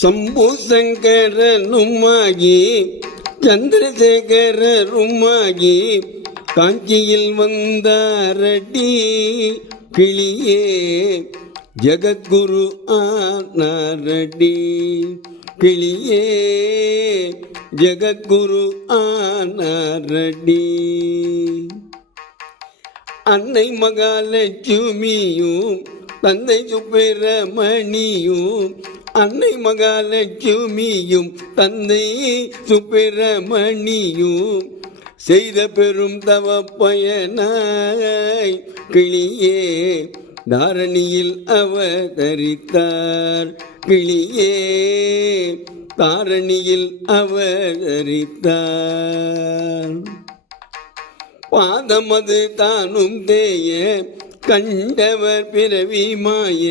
சம்பு சங்கரனுமாகி சந்திரசேகரருமாகி காஞ்சியில் வந்தாரடி கிளியே ஜகத்குரு ஆனாரடி கிளியே ஜகத்குரு ஆனாரடி. அன்னை மகாலட்சுமியும் தந்தை சுப்பிரமணியும் அன்னை மகாலட்சுமியும் தந்தை சுப்பிரமணியும் செய்த பெரும் தவ பயனாய் கிளியே தாரணியில் அவதரித்தார் கிளியே தாரணியில் அவதரித்தார். பாதமது தானும் தேய கண்டவர் பிறவி மாய